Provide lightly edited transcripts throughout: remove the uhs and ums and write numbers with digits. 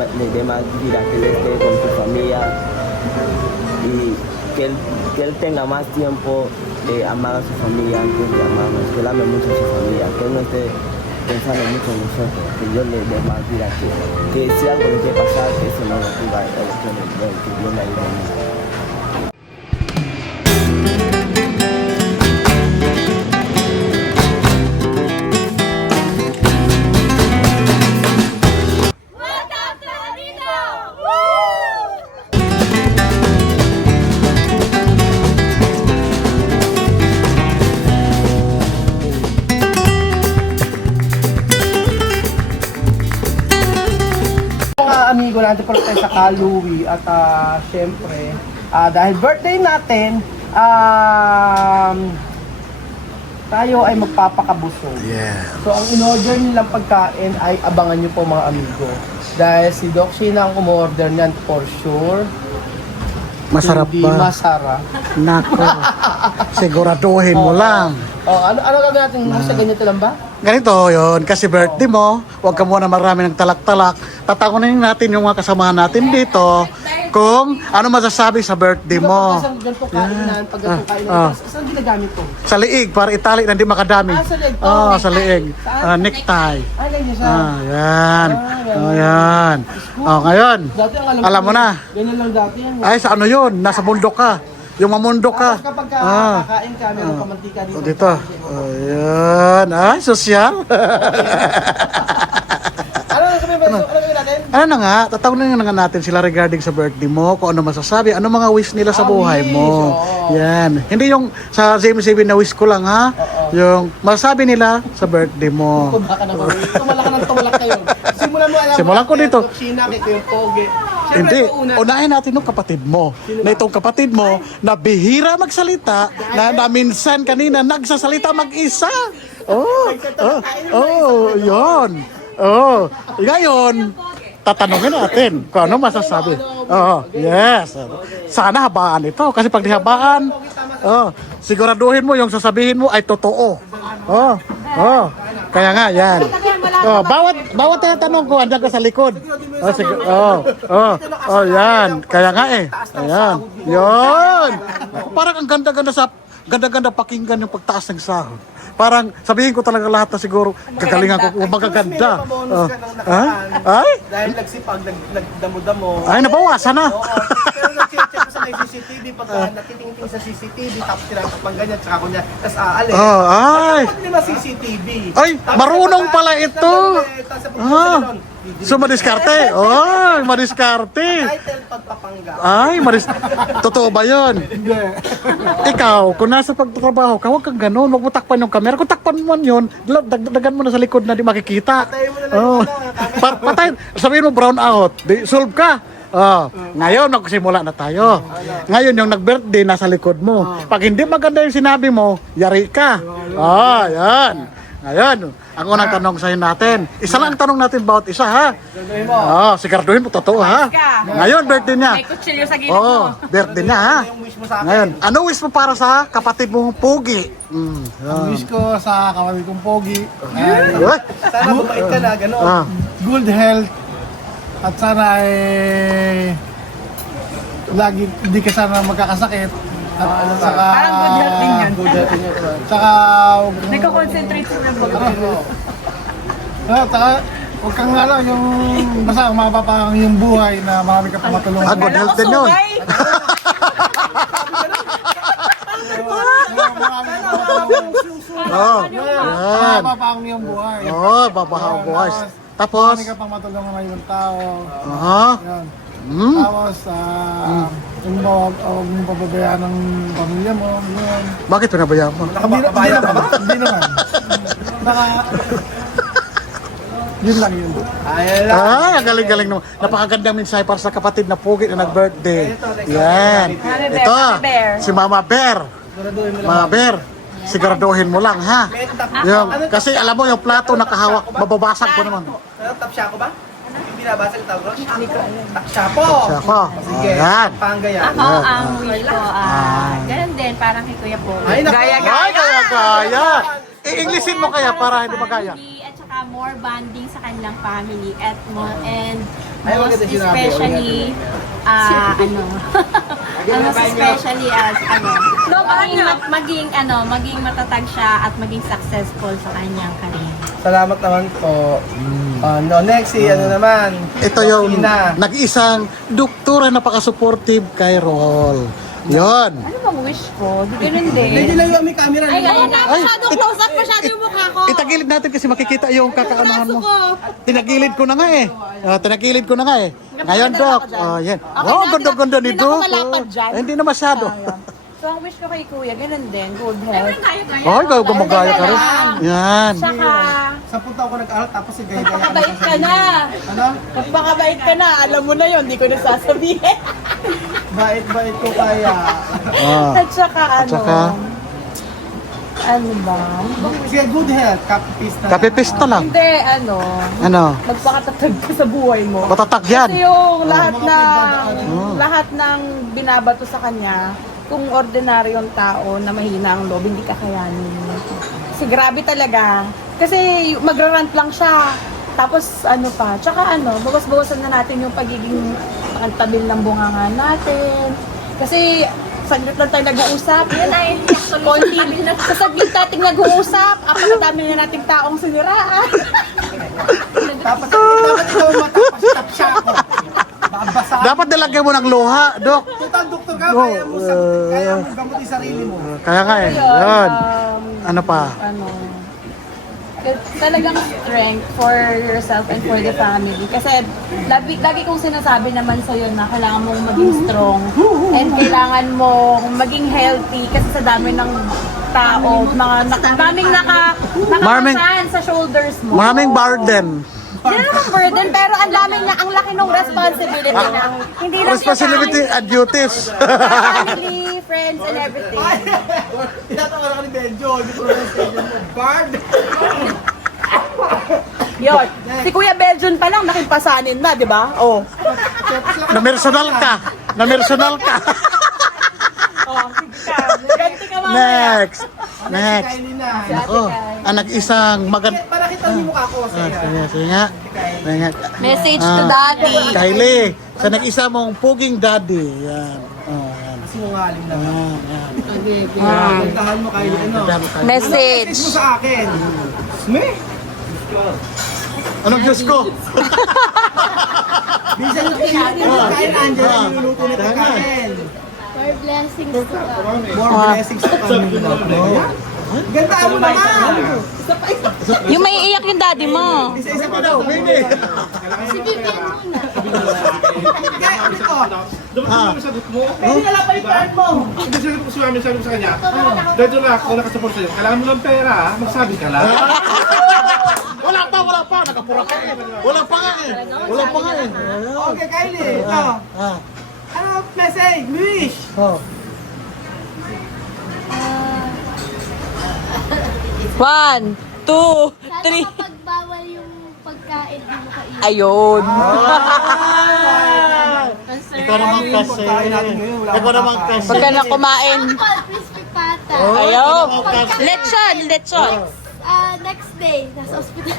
de más vida, que él esté con su familia y que él tenga más tiempo de amar a su familia antes de amarnos, que él ame mucho a su familia, que él no esté pensando mucho en nosotros, que Dios le dé más vida, que si algo le quiere pasar, que eso no lo ponga en elecciones, que Dios le ayude mucho. Amigo natin po tayo sa Kaluwi at syempre dahil birthday natin tayo ay magpapakabusog. Yeah. So ang in-order nilang pagkain ay abangan nyo po mga amigo dahil si Doc Sheena ang umorder niyan for sure. Masarap Hindi ba? masarap. Nako. Siguraduhin mo lang. Ano gagawin natin sa ganito lang ba? Ganito yon kasi birthday mo, huwag ka muna marami ng talak-talak. Tatakunin natin yung mga kasamahan natin dito kung ano masasabi sa birthday mo. Ganito kainan, pag ganito kainan, saan ginagamit ko? Sa liig, para itali na hindi makadami. Sa liig. Sa liig. Necktie. Ay, ganyan siya. Yan. Yan. Ngayon, Dati ang alam mo na. Ganyan lang dati yan. Ay, sa ano yun? Nasa bundok ka. Yung mamundok ka. Tapos kapag kakain ka, meron pamantika dito. Dito. Ayan. Ay, sosyal. Ano gawin natin? Ano na nga, tatawagan na nga natin sila regarding sa birthday mo, kung ano masasabi, ano mga wish nila sa buhay mo. Yan. Hindi yung sa same na wish ko lang ha. Yung masasabi nila sa birthday mo. Baka naman. Tumalak ka ng tumalak kayo. Simulan ko dito. Sina, ito yung pogi. Hindi, unahin natin yung kapatid mo. Na itong kapatid mo, na bihira magsalita, na minsan kanina nagsasalita mag-isa. Yun. Ngayon, tatanungin natin kung ano masasabi. Yes. Sana habaan ito. Kasi pag dihabaan, siguraduhin mo yung sasabihin mo ay totoo. Kaya nga, yan. Bawat tanong ko, andyan ka sa likod. Yan. Kaya nga eh. Ayan. Yun. Parang ang ganda-ganda pakinggan yung pagtaas ng sahod. Parang sabihin ko talaga lahat na siguro gagalingan ko kung magaganda. Ay? Dahil nagsipag, nagdamo-damo. Ay, nabawasan na. Pero nag-check sa may CCTV, pag natitingting sa CCTV, tapos tinatapang ganyan, tsaka kunya, tapos aalis. Ay. Pag nila CCTV. Ay, marunong pala ito. So, madiskarte? Ay, madiskarte. Title pagpapanggap. Ay, totoo ba yun? Ikaw, kung nasa pagtatrabaho ka, huwag kang ganun. Huwag mo takpan yung camera. Kung takpan mo man yun, dagdagan mo na sa likod na di makikita. Patayin mo na lang Patayin. Sabihin mo brown out. Solve ka. Ngayon, magsimula na tayo. Ngayon, yung nag-birthday, nasa likod mo. Pag hindi maganda yung sinabi mo, yari ka. Yan. Ngayon, ang unang tanong sa'yo natin. Isa lang ang tanong natin bawat isa, ha? Siguraduhin mo, totoo, ha? Ngayon, birthday niya. May kutsilyo sa gilid mo. Birthday niya, ha? Ngayon, ano wish mo para sa kapatid mong Pogi? Ang wish ko sa kapatid kong Pogi ay Sana bumait ka na, gano'n. good health at sana ay lagi hindi ka sana magkakasakit at saka Parang good health din yan. saka Nagko-concentrate sa pagkakas. saka huwag kang lang yung basta mapapang yung buhay na marami ka pa matulungan. Good health din yun. Yan. Mapapang yung buhay. Babahaw buhay. Tapos, Marami ka pang matulungan ng ibang tao. Yan. Hmm? Tapos, yung huwag mong pababayaan ng pamilya mo. Yun. Bakit pinabayaan mo? Hindi naman. Baka, yun lang yun. Ang galing-galing naman. Napakagandang mensahe para sa kapatid na Pogi na nag-birthday. Yan. Ito, si Mama Bear. Mama Bear, siguraduhin mo lang, ha? Kasi alam mo, yung plato nakahawak, mababasag po naman. Tapsya ko ba? Yung binabasa yung tawag ron? Taksya po. Siyako. Sige, Yan. panggaya. Ako ang wish ko, ganun din, parang kay Kuya po. Ay, naku. Ay, kaya. I-Englishin mo kaya para hindi magaya. At saka more bonding sa kanilang family and Ay, Most maganda sinabi. especially, most especially as, maging matatag siya at maging successful sa kanyang career. Salamat naman po. Next, ano naman? Ito yung Ina. nag-isang doktora napaka-supportive kay Rol. Yon. Ano bang wish ko? Di ganun din. Medyo lang yung may camera. Ay, no? masyadong close up, masyado yung mukha ko. Itagilid natin kasi makikita yung kakaanahan mo. Tinagilid ko na nga eh. Tinagilid ko na nga eh. Ngayon, Dok. Yan. Oh, ganda-ganda ni Dok. Hindi na masyado. So, ang wish ko kay Kuya, ganun din, good health. Ay, gumagaya ka rin. Yan. Saka, 10 taon ko nag-aral tapos si gaya-gaya. magpakabait ka na. Ano? Magpakabait ka na. Alam mo na yon, di ko na sasabihin. Bait-bait ko kaya. At saka, ano ba? Sige, good health. Kapipista. Kapipista lang. Hindi, Ano? magpakatatag ka sa buhay mo. Matatag yan. Kasi yung lahat ng binabato sa kanya, kung ordinaryong tao na mahina ang loob, hindi kakayanin. Kasi grabe talaga. Kasi magrarant lang siya. Tapos tsaka bawas-bawasan na natin yung pagiging tabil ng bunganga natin. Kasi saglit lang tayo nag-uusap. Konti, sa saglit natin nag-uusap, apakadami na nating taong siniraan. Dapat ikaw matapos siya ako. Babasa. Dapat nilagyan mo ng luha, Dok. Total doktor ka, kaya mo gamutin sarili mo. Kaya nga eh. Yan. Ano pa? Talagang strength for yourself and for the family. Kasi lagi kong sinasabi naman sa'yo na kailangan mong maging strong and kailangan mo maging healthy kasi sa dami ng tao, daming nakakasan sa shoulders mo. Maraming burden. Hindi naman burden, pero ang laki ng responsibility na. Hindi lang Responsibility and duties. family, friends, and everything. Tinatawa ka ni Benjo, hindi ko lang mo. Bard! Yun. Si Kuya Belgian pa lang, nakipasanin na, di ba? Oh. Namersonal ka. Namersonal ka. Oh, sige ka. Ganti ka mamaya. Next. Next. Kylie na. Oh, anak isang maganda. Para kita yung mukha ko. Sige nga. Sige nga. Message to daddy. Kylie, sa nag-isa mong puging daddy. Yan. Oh, yan. Sinungaling na. Yan. Gantahan mo, Kylie. Ano? Message. Message mo sa akin. Me? Anong Diyos ko? Minsan yung kain, Angela, niluluto nito kain. More blessings to come. More blessings to come. Gantaan mo naman! Yung may iiyak yung daddy mo. Isa-isa pa daw, baby! Si Vivian muna. Kaya, ano to? Hindi wala pa yung card mo. Hindi sabi ko sa kanya. Dahil na ako nakasupport sa'yo. Kailangan mo lang pera, magsabi ka lang. Wala pa. Nakapura ka eh. Wala pa nga eh. Okay, Kylie, ito. Ano, message, wish? Oh. 1, 2, 3. Sana kapag bawal yung pagkain, di mo kainin. Ayun. Ikaw naman kasi. Ikaw naman kasi. Huwag ka na kumain. Apple, crispy pata. Ayun. Lechon. Next day, nasa hospital.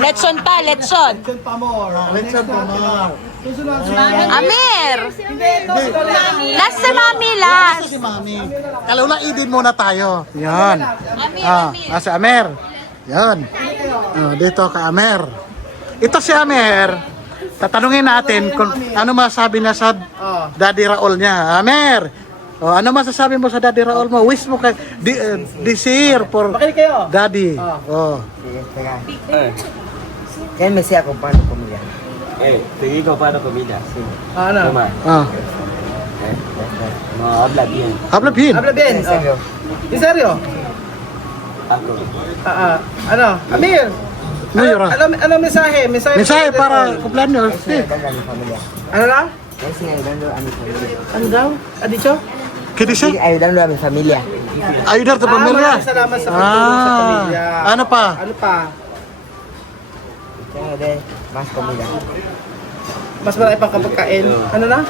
Lechon pa, lechon. Lechon pa more. Lechon pa more. Susunod, Amer. Hindi, ito, Last si Mami, last. Si Mami. Kalula, idin muna tayo. Yan. Si Amer. Yan. Dito ka Amer. Ito si Amer. Tatanungin natin kung ano masasabi niya sa Daddy Raul niya. Amer, ano masasabi mo sa Daddy Raul mo? Wish mo kay this year for Makinig kayo. Daddy. Él me decía comprando comida. Seguí comprando comida, sí. Ano? Toma. No, habla bien. Habla bien. Habla bien. En serio. In serio? Hablo. Ano? Amir? No llora. Ano mensahe? Mensaje para cumpleaños. Sí. Ayudando a mi familia. Ano na? Él sigue ayudando a mi familia. Ano daw? Adicho? ¿Qué dice? Sigue ayudando a mi familia. Ayudar sa pamilya. Maraming salamat sa pagtulong sa pamilya. Ano pa? Ano pa? Tengo de más comida. Mas marami pang kapagkain. Ano na?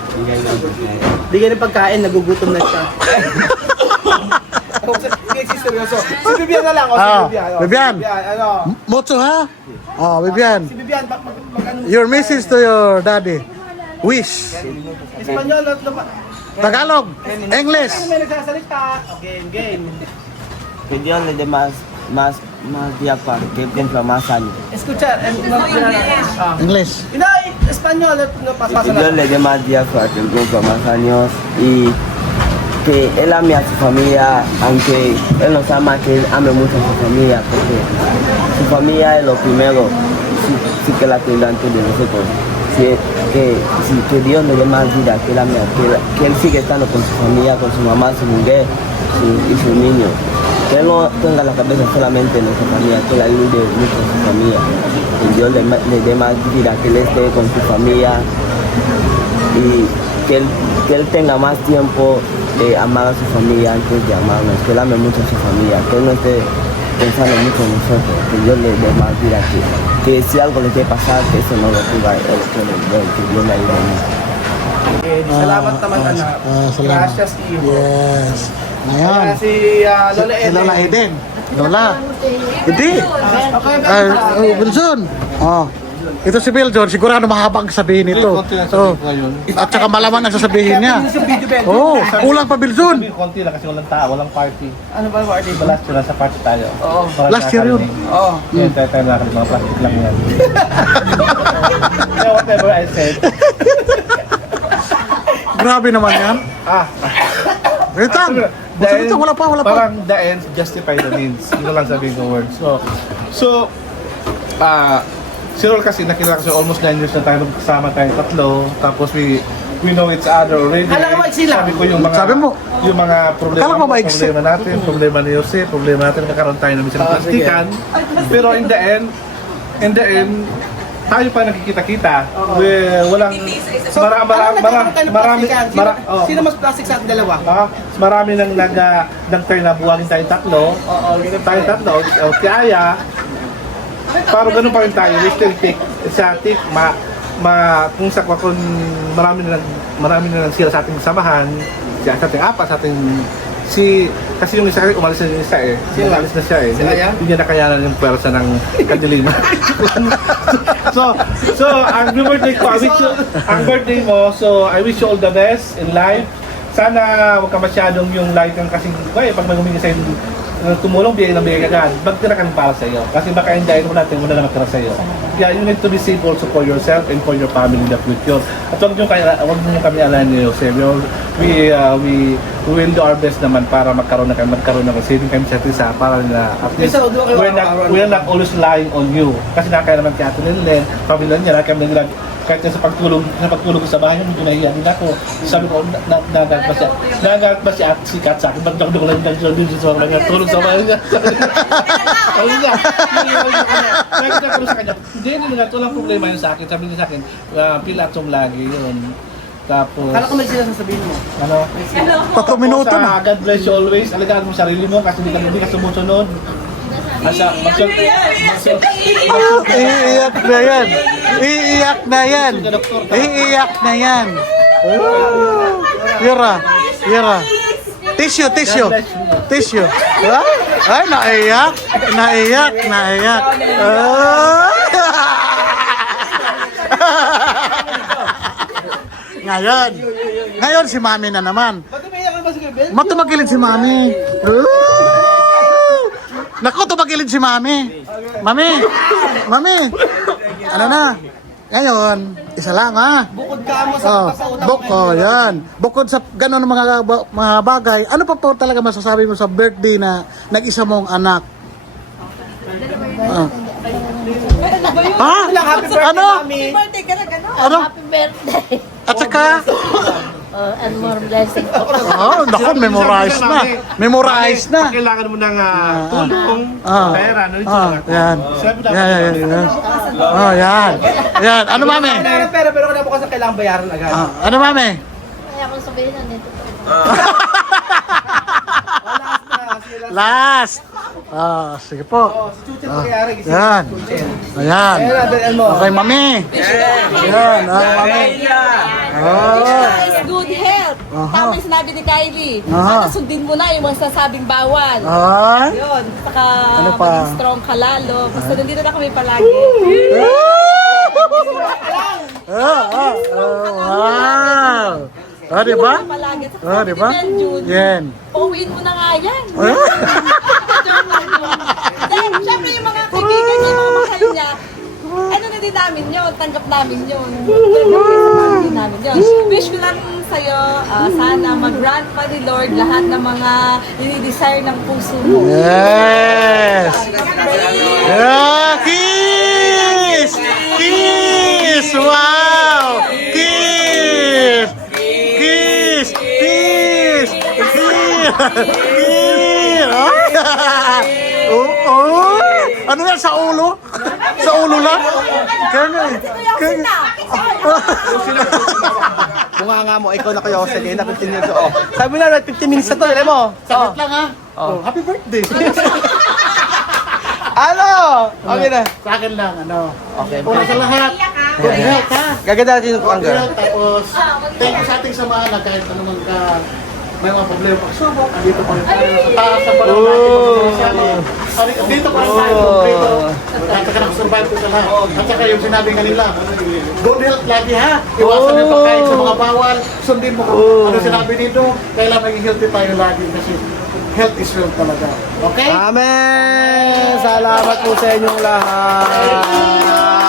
Bigyan ng pagkain, nagugutom na siya. Sige, seryoso. Si Vivian na lang. Si Vivian. Vivian. Ano? Mucho ha? Vivian. Si Vivian, mag your message to your daddy. Wish. Espanyol at Tagalog. English. may nagsasalita. Okay, game. Que Dios le dé más días para que cumpla más años. Escuchar. English. Espanyol at Que Dios napasala. le dé más días para que cumpla más años y que él ame a su familia, aunque él nos ama, que él ame mucho a su familia, porque su familia es lo primero, sí que la tendrá antes de nosotros. Que Dios le dé más vida, que él ame, que él siga estando con su familia, con su mamá, su mujer y sus niños. Que él no tenga la cabeza solamente en nuestra familia, que él ayude mucho a su familia. Que Dios le dé más vida, que él esté con su familia y que él tenga más tiempo de amar a su familia antes de amarnos, que él ame mucho a su familia, que él no esté pensando mucho en nosotros, que Dios le dé más vida, que si algo le quiere pasar, que eso no lo ocurra, él lo puede ver, que Dios le ayude mucho. Salamat naman anak. Salamat. Gracias iyo. Yes. Kaya Ngayon. si Lola Si Eden. Lola Eden. Lola. Hindi. Okay, Wilson. Oh. Ito si Wilson, sigurado mahabang sabihin ito. Konti lang Oh. sabihin ko ngayon. At saka malaman ang sasabihin niya. Oh, kulang pa Wilson. Konti lang kasi walang tao, walang party. Ano ba party? Last year, sa party tayo. Oo. Last year yun. Oo. Ngayon tayo lang, mga plastic lang yan. So whatever I said. Grabe naman yan. Wait lang. Wait lang, wala pa. Parang the ends justify the means. Yun lang sabihin ko word. So, si Rol kasi nakilala ko almost 9 years na tayo kasama tayo tatlo. Tapos we know each other already. Alam mo, sila. Sabi ko yung mga Sabi mo. yung mga problema Alam mo ba, problema natin, problema ni Jose, problema natin nagkakaroon tayo ng isang plastikan. Pero in the end, tayo pa nakikita-kita. Walang Sino mas plastic sa ating dalawa? marami nang nag-turn na buwagin tayong tatlo. Tayong tatlo, o si Aya. Pero ganun pa rin tayo. We still take kung marami na lang sila sa ating samahan, sa ating apat, sa ating kasi yung isa umalis na yung isa eh. Umalis na siya eh. Hindi niya nakayanan yung pwersa ng kadiliman. so ang birthday ko, ang birthday mo, so I wish you all the best in life. Sana huwag ka masyadong yung like kang kasing pag may humingi sa'yo tumulong, bigay ng bigay agad. Magtira ka ng para sa'yo. Kasi baka yung dahil mo natin, wala na magtira sa'yo. Yeah, you need to be safe also for yourself and for your family in the future. At huwag nyo kami alain ni Jose. We will do our best naman para magkaroon ng saving kami sa isa para na at least we're not always relying on you. Kasi nakakaya naman kaya ito nila, pamilya niya, kami nila kahit sa pagtulog ko sa bahay, medyo nahiya din ako. Sabi ko, nagagat ba si Kat sa akin? Ba't lang dito sa mga tulog sa bahay niya? Sabi niya, nakikita ko sa kanya, hindi nila, ito lang problema yun sa akin. Sabi niya sa akin, pilatong lagi yun. Tapos, Kala ko may sila sasabihin mo. ano? 3 minuto na. God bless you always. Alagaan mo sarili mo kasi hindi ka sumusunod. Iiyak na yan. Iiyak na yan. Iiyak na yan. Yara. Tissue. Ay, naiyak. Ngayon si Mami na naman. Matumagilid si Mami. Naku, tumagilid si Mami. Mami. Ano na? Ngayon, isa lang ha. Bukod ka mo sa Yan. Bukod sa ganun mga bagay, ano pa po talaga masasabi mo sa birthday na nag-isa mong anak? Happy birthday, Ano? Mami. Ano? Happy birthday. At saka, And more blessing. naku, memorize na. Kailangan mo ng tulong, pera, ano ito. Yan. Yan. Ano, Mami? Wala ng pera pero kinabukasan kailangan bayaran agad. Ano, Mami? Kaya kung sabihin na nito. Last. Sige po. Si Chuchin magyari. Yan. Ayan. Ayan, mo. Okay, Mami. Yan. Mami. Guys, good health. Aha. Tama yung sinabi ni Kylie. Aha. Sana sundin mo na yung mga sasabing bawal. Ay. Yun. Saka Ano pa? maging strong ka lalo. Basta nandito na kami palagi. Wow! Di ba? Palagi. Sa Di ba? Jude, Yan. pauwiin mo na nga yan. Then, syempre yung mga kaibigan niya, mga mahal niya, ano na din namin yun, tanggap namin yun. Tanggap din namin yun. Wish ko lang sa'yo, sana mag-grant pa ni Lord lahat ng mga i-desire ng puso mo. Yes! Yeah, kiss! Kiss! Wow! Kiss! Kiss! Kiss! Kiss! Kiss! Oh! Ano yan? Sa ulo? Sa ulo lang? Kaya nga eh. Kaya nga. Bunga mo, ikaw na kayo, sige na 15 minutes. Oh. Sabi na, 15 minutes na to, alam mo? Saglit lang ha. Oh, happy birthday. Ano? Okay na. Sa akin lang, ano. Okay. Una sa lahat. Good health ha. Gaganda natin yung Good pangga. health. Tapos, thank you sa ating samahan na kahit ano man ka may mga problema pagsubok. Dito pa rin tayo. Sa taas ng balon natin. Dito pa rin tayo. Dito. At saka nakasurvive ko sa lahat. At saka yung sinabi nga nila, good health lagi ha. Iwasan yung pagkain sa mga bawal. Sundin mo kung ano sinabi dito. Kailangan maging healthy tayo lagi kasi health is wealth talaga. Okay? Amen! Salamat po sa inyong lahat.